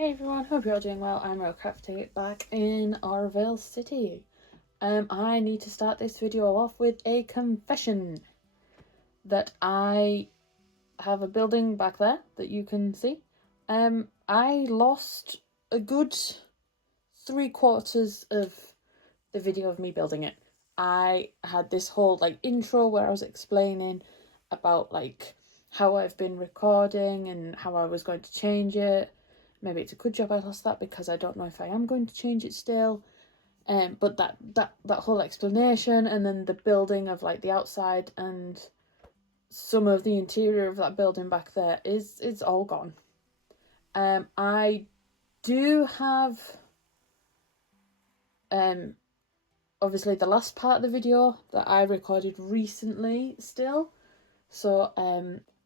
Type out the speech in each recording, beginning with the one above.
Hey everyone, hope you're all doing well. I'm Crafty back in Orville City. I need to start this video off with a confession that I have a building back there that you can see. I lost a good 3/4 of the video of me building it. I had this whole intro where I was explaining about how I've been recording and how I was going to change it. Maybe it's a good job I lost that because I don't know if I am going to change it still. But that whole explanation and then the building of the outside and some of the interior of that building back there is all gone. I do have obviously the last part of the video that I recorded recently still. So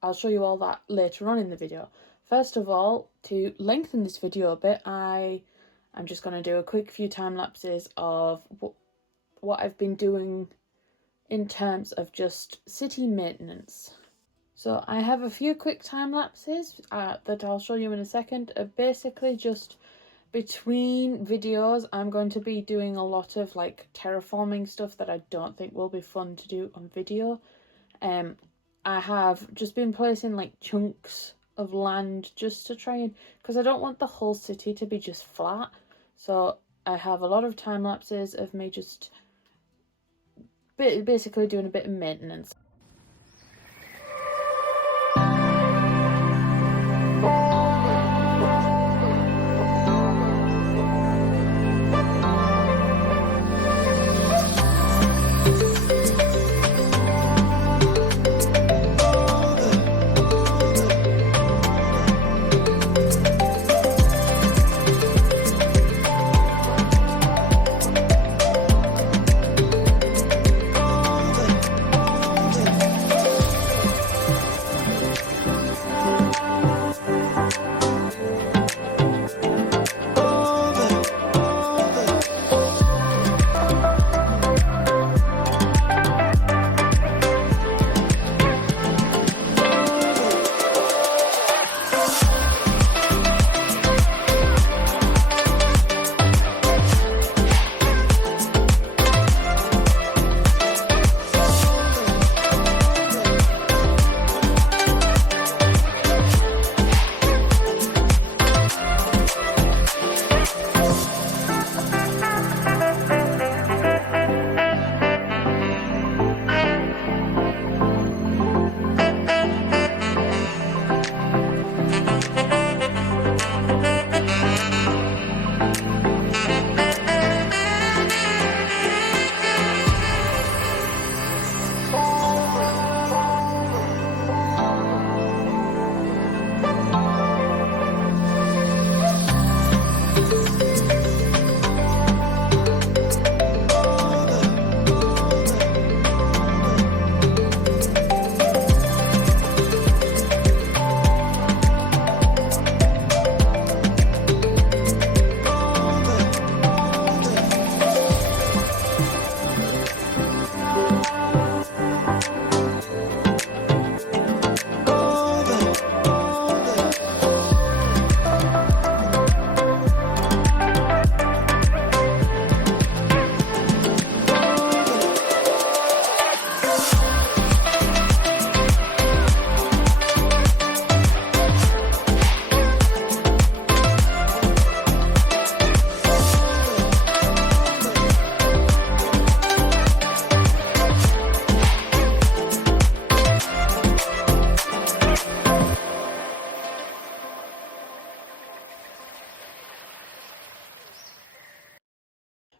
I'll show you all that later on in the video. First of all, to lengthen this video a bit, I'm just going to do a quick few time lapses of what I've been doing in terms of just city maintenance. So I have a few quick time lapses that I'll show you in a second. Basically just between videos, I'm going to be doing a lot of terraforming stuff that I don't think will be fun to do on video. I have just been placing chunks of land just to try and, because I don't want the whole city to be just flat. So I have a lot of time lapses of me just basically doing a bit of maintenance.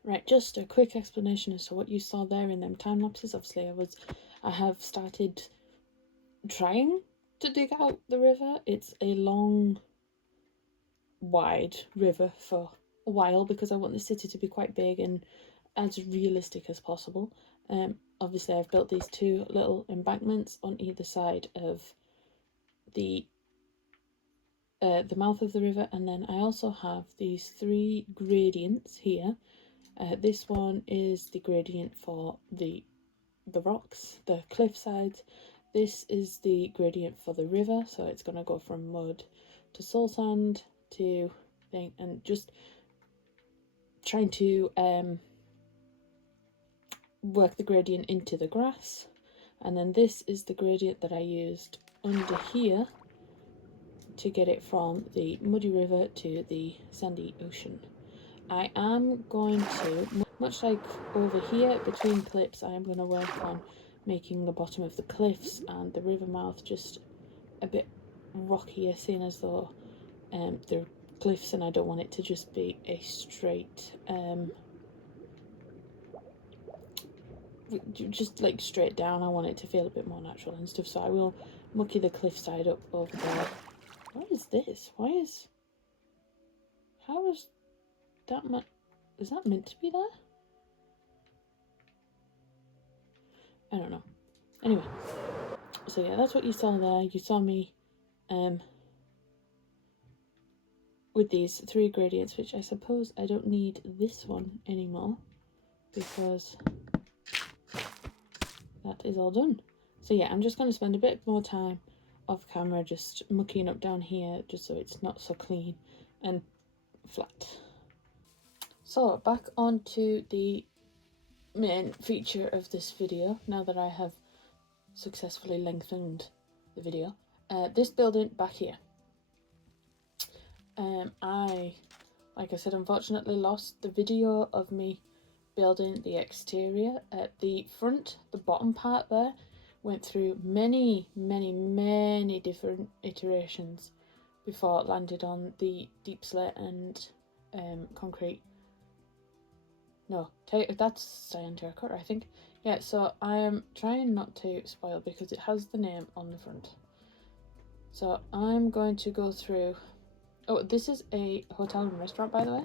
Right, just a quick explanation as to what you saw there in them time lapses. Obviously, I have started trying to dig out the river. It's a long, wide river for a while because I want the city to be quite big and as realistic as possible. Obviously, I've built these two little embankments on either side of the mouth of the river, and then I also have these three gradients here. This one is the gradient for the rocks, the cliff sides. This is the gradient for the river, so it's going to go from mud to soul sand to thing, and just trying to work the gradient into the grass. And then this is the gradient that I used under here to get it from the muddy river to the sandy ocean. I am going to, much like over here between clips, I am going to work on making the bottom of the cliffs and the river mouth just a bit rockier, seeing as though they're cliffs and I don't want it to just be a straight just like straight down. I want it to feel a bit more natural and stuff, so I will mucky the cliffside up over there. What is this? How is that is that meant to be there? I don't know. Anyway, so yeah, that's what you saw there. You saw me with these 3 gradients, which I suppose I don't need this one anymore because that is all done. So yeah, I'm just going to spend a bit more time off camera just mucking up down here just so it's not so clean and flat. So back onto the main feature of this video, now that I have successfully lengthened the video. This building back here. Like I said, unfortunately lost the video of me building the exterior. At the front, the bottom part there, went through many different iterations before it landed on the deep slate and concrete. No, that's cyan terracotta, I think. Yeah, so I am trying not to spoil because it has the name on the front. So I'm going to go through. Oh, this is a hotel and restaurant, by the way.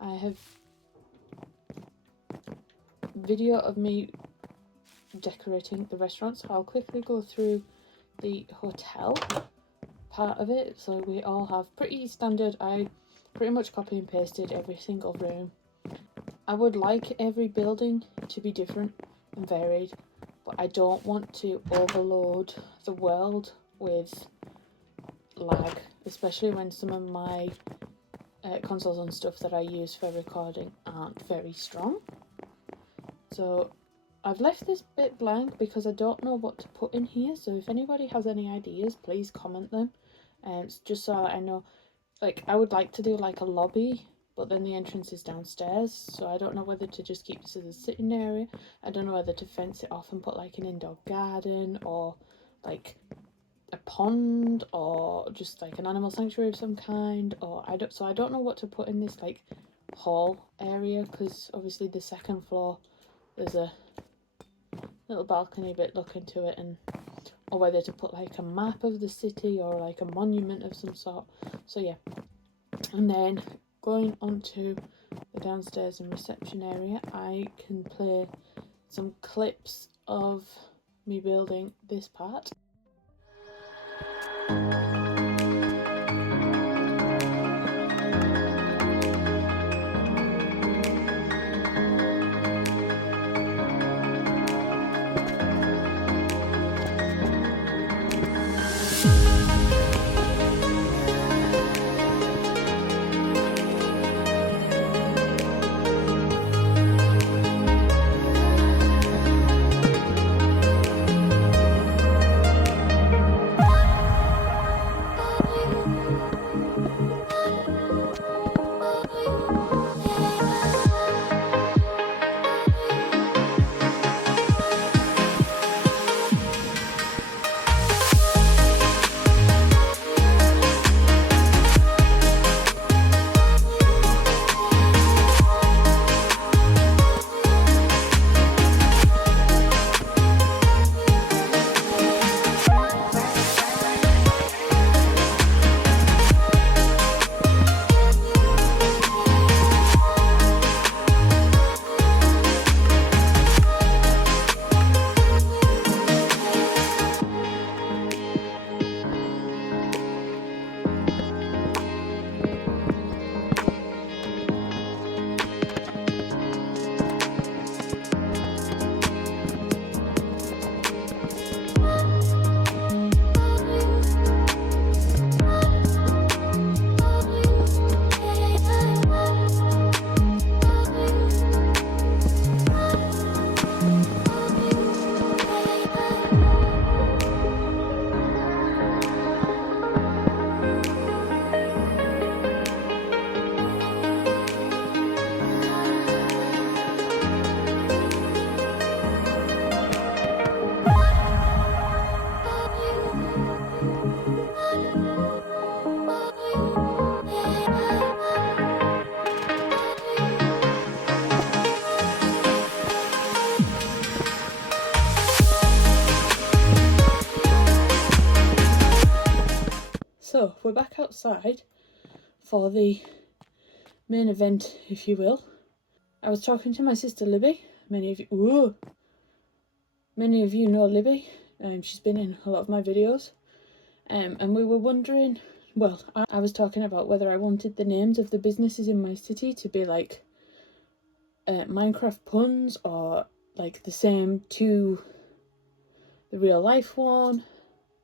I have video of me decorating the restaurant, so I'll quickly go through the hotel part of it. So we all have pretty standard. I pretty much copy and pasted every single room. I would like every building to be different and varied, but I don't want to overload the world with lag, especially when some of my consoles and stuff that I use for recording aren't very strong. So I've left this bit blank because I don't know what to put in here, so if anybody has any ideas, please comment them, just so I know. Like, I would like to do like a lobby, but then the entrance is downstairs, so I don't know whether to just keep this as a sitting area. I don't know whether to fence it off and put like an indoor garden or like a pond or just like an animal sanctuary of some kind, or I don't know what to put in this like hall area, because obviously the second floor there's a little balcony bit looking to it, and or whether to put like a map of the city or like a monument of some sort. So yeah, and then going on to the downstairs and reception area, I can play some clips of me building this part. we're back outside for the main event, if you will. I was talking to my sister Libby. Many of you know Libby. She's been in a lot of my videos. And we were wondering, well, I was talking about whether I wanted the names of the businesses in my city to be like Minecraft puns, or like the same to the real life one,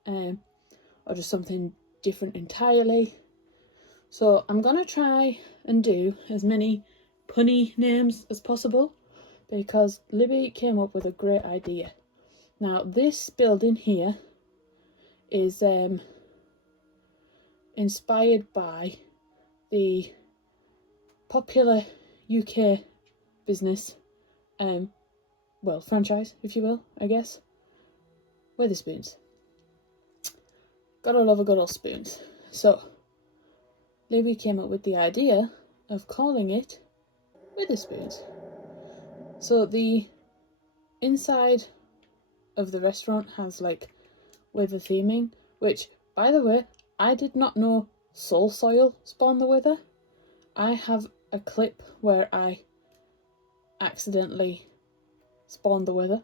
or just something different entirely. So I'm gonna try and do as many punny names as possible, because Libby came up with a great idea. Now this building here is inspired by the popular UK business, well, franchise, if you will, I guess, Wetherspoons. Gotta love a good old spoons. So Libby came up with the idea of calling it Wetherspoons. So the inside of the restaurant has like wither theming, which, by the way, I did not know soul soil spawned the wither. I have a clip where I accidentally spawned the wither.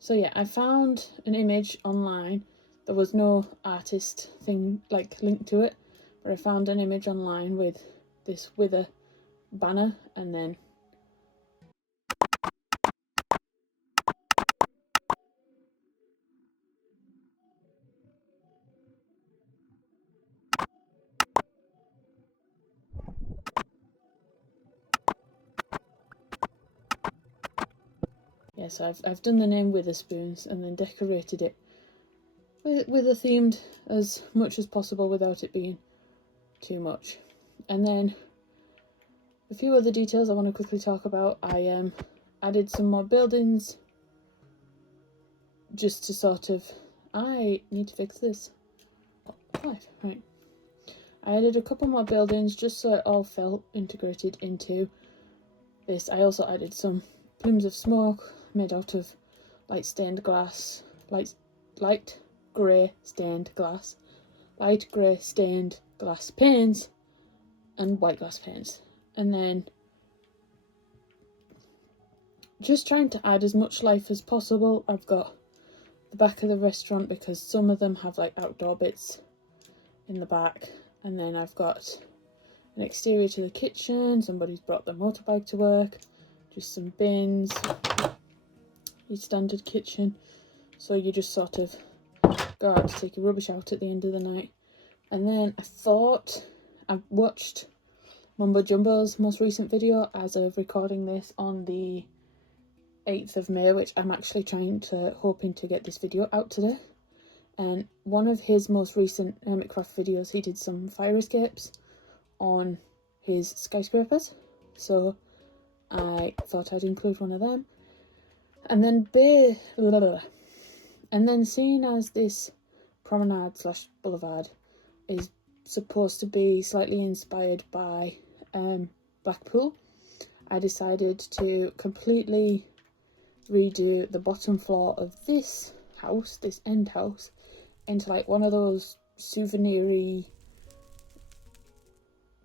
So yeah, I found an image online. There was no artist thing like linked to it, but I found an image online with this wither banner, and then yeah, so I've done the name Witherspoons and then decorated it with a themed as much as possible without it being too much. And then a few other details I want to quickly talk about. I added some more buildings just to sort of, I need to fix this. Right. I added a couple more buildings just so it all felt integrated into this. I also added some plumes of smoke made out of light grey stained glass panes, and white glass panes. And then just trying to add as much life as possible. I've got the back of the restaurant because some of them have like outdoor bits in the back, and then I've got an exterior to the kitchen. Somebody's brought their motorbike to work, just some bins, your standard kitchen. So you just sort of go out to take your rubbish out at the end of the night. And then I thought, I watched Mumbo Jumbo's most recent video as of recording this on the 8th of May, which I'm actually hoping to get this video out today. And one of his most recent Hermitcraft videos, he did some fire escapes on his skyscrapers. So I thought I'd include one of them. And then seeing as this promenade / boulevard is supposed to be slightly inspired by Blackpool, I decided to completely redo the bottom floor of this house, this end house, into like one of those souvenir-y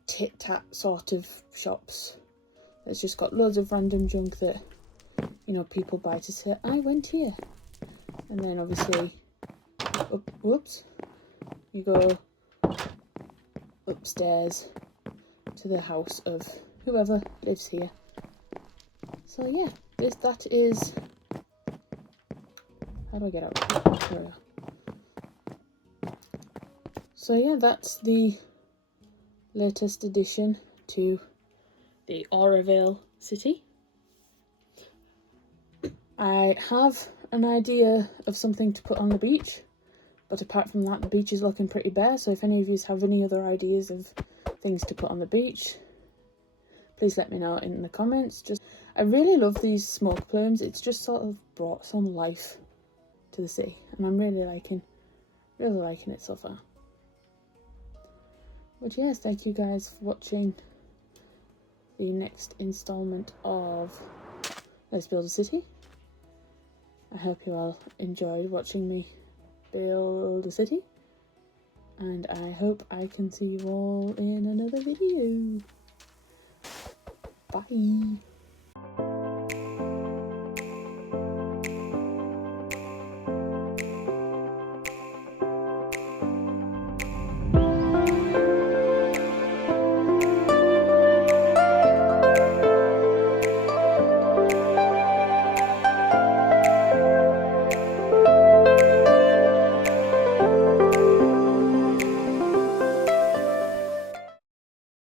tit-tat sort of shops that's just got loads of random junk that, you know, people buy to say, I went here. And then obviously, whoops, you go upstairs to the house of whoever lives here. So yeah, that is, how do I get out? There we are. So yeah, that's the latest addition to the Auravale city. I have an idea of something to put on the beach, but apart from that, the beach is looking pretty bare. So if any of you have any other ideas of things to put on the beach, please let me know in the comments. I really love these smoke plumes. It's just sort of brought some life to the city, and I'm really Really liking it so far. But yes, thank you guys for watching the next installment of Let's Build a City. I hope you all enjoyed watching me build a city, and I hope I can see you all in another video. Bye!